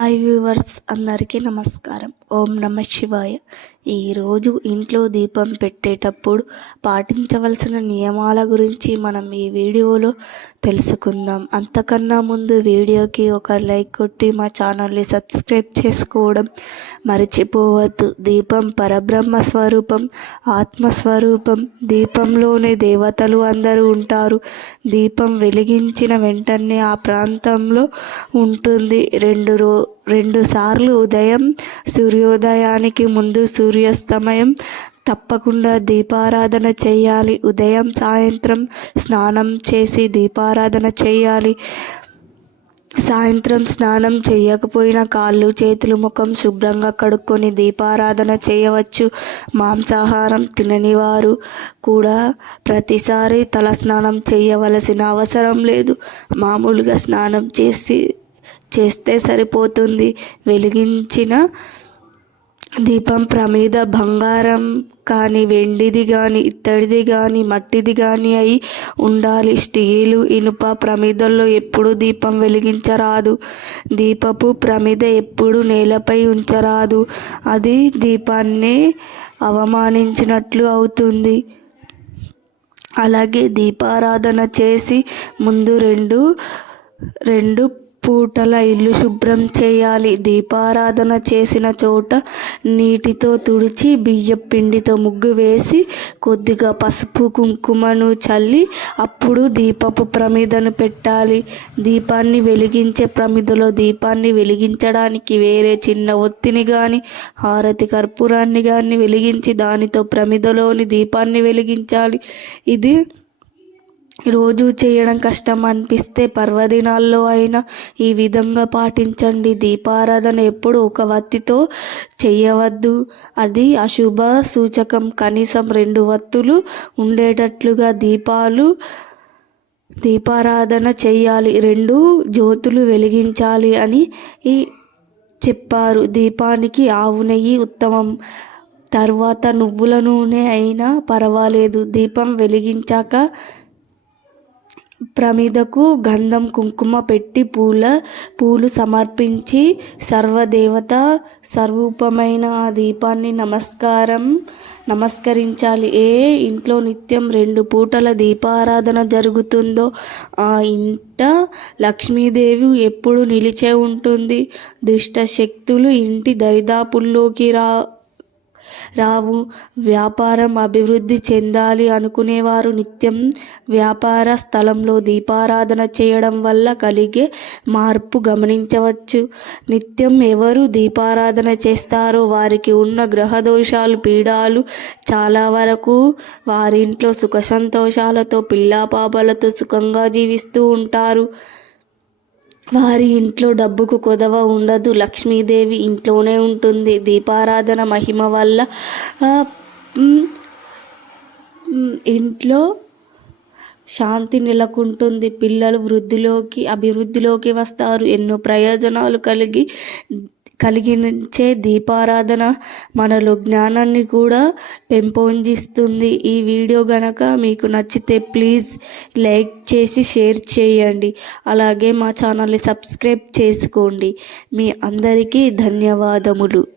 Hi viewers అందరికీ నమస్కారం. ఓం నమ శివాయ. ఈరోజు ఇంట్లో దీపం పెట్టేటప్పుడు పాటించవలసిన నియమాల గురించి మనం ఈ వీడియోలో తెలుసుకుందాం. అంతకన్నా ముందు వీడియోకి ఒక లైక్ కొట్టి మా ఛానల్ని సబ్స్క్రైబ్ చేసుకోవడం మర్చిపోవద్దు. దీపం పరబ్రహ్మ స్వరూపం ఆత్మస్వరూపం దీపంలోనే దేవతలు అందరూ ఉంటారు. దీపం వెలిగించిన వెంటనే ఆ ప్రాంతంలో ఉంటుంది. రెండు రో రెండు సార్లు ఉదయం సూర్యోదయానికి ముందు సూర్యాస్తమయం. తప్పకుండా దీపారాధన చేయాలి. ఉదయం సాయంత్రం స్నానం చేసి దీపారాధన చేయాలి. సాయంత్రం స్నానం చేయకపోయినా కాళ్ళు చేతులు ముఖం శుభ్రంగా కడుక్కొని దీపారాధన చేయవచ్చు. మాంసాహారం తినని వారు కూడా ప్రతిసారి తల స్నానం చేయవలసిన అవసరం లేదు. మామూలుగా స్నానం చేసి చేస్తే సరిపోతుంది. వెలిగించిన దీపం ప్రమీద బంగారం కానీ వెండిది కానీ ఇత్తడిది కానీ మట్టిది కానీ అయి ఉండాలి. స్టీలు ఇనుప ప్రమిదల్లో ఎప్పుడు దీపం వెలిగించరాదు. దీపపు ప్రమిద ఎప్పుడు నేలపై ఉంచరాదు. అది దీపాన్ని అవమానించినట్లు అవుతుంది. అలాగే దీపారాధన చేసి ముందు రెండు రెండు పూటల ఇల్లు శుభ్రం చేయాలి. దీపారాధన చేసిన చోట నీటితో తుడిచి బియ్యం పిండితో ముగ్గు వేసి కొద్దిగా పసుపు కుంకుమను చల్లి అప్పుడు దీపపు ప్రమిదను పెట్టాలి. దీపాన్ని వెలిగించే ప్రమిదలో దీపాన్ని వెలిగించడానికి వేరే చిన్న ఒత్తిని కానీ హారతి కర్పూరాన్ని కానీ వెలిగించి దానితో ప్రమిదలోని దీపాన్ని వెలిగించాలి. ఇది రోజు చేయడం కష్టం అనిపిస్తే పర్వదినాల్లో అయినా ఈ విధంగా పాటించండి. దీపారాధన ఎప్పుడు ఒక వత్తితో చేయవద్దు. అది అశుభ సూచకం. కనీసం రెండు వత్తులు ఉండేటట్లుగా దీపాలు దీపారాధన చేయాలి. రెండు జ్యోతులు వెలిగించాలి అని ఈ చెప్పారు. దీపానికి ఆవు నెయ్యి ఉత్తమం. తర్వాత నువ్వుల నూనె అయినా పర్వాలేదు. దీపం వెలిగించాక ప్రమిదకు గంధం కుంకుమ పెట్టి పూల పూలు సమర్పించి సర్వదేవత స్వరూపమైన ఆ దీపాన్ని నమస్కారం నమస్కరించాలి. ఏ ఇంట్లో నిత్యం రెండు పూటల దీపారాధన జరుగుతుందో ఆ ఇంట లక్ష్మీదేవి ఎప్పుడు నిలిచే ఉంటుంది. దుష్ట శక్తులు ఇంటి దరిదాపుల్లోకి రా రావు వ్యాపారం అభివృద్ధి చెందాలి అనుకునేవారు నిత్యం. వ్యాపార స్థలంలో దీపారాధన చేయడం వల్ల కలిగే మార్పు గమనించవచ్చు. నిత్యం ఎవరు దీపారాధన చేస్తారో వారికి ఉన్న గ్రహ దోషాలు పీడాలు చాలా వరకు వారింట్లో సుఖ సంతోషాలతో పిల్లాపాపలతో సుఖంగా జీవిస్తూ ఉంటారు. వారి ఇంట్లో డబ్బుకు కొదవ ఉండదు. లక్ష్మీదేవి ఇంట్లోనే ఉంటుంది. దీపారాధన మహిమ వల్ల ఇంట్లో శాంతి నెలకొంటుంది. పిల్లలు వృద్ధిలోకి అభివృద్ధిలోకి వస్తారు. ఎన్నో ప్రయోజనాలు కలిగి కలిగించే దీపారాధన మనలో జ్ఞానాన్ని కూడా పెంపొందిస్తుంది. ఈ వీడియో గనక మీకు నచ్చితే ప్లీజ్ లైక్ చేసి షేర్ చేయండి. అలాగే మా ఛానల్ని సబ్స్క్రైబ్ చేసుకోండి. మీ అందరికీ ధన్యవాదములు.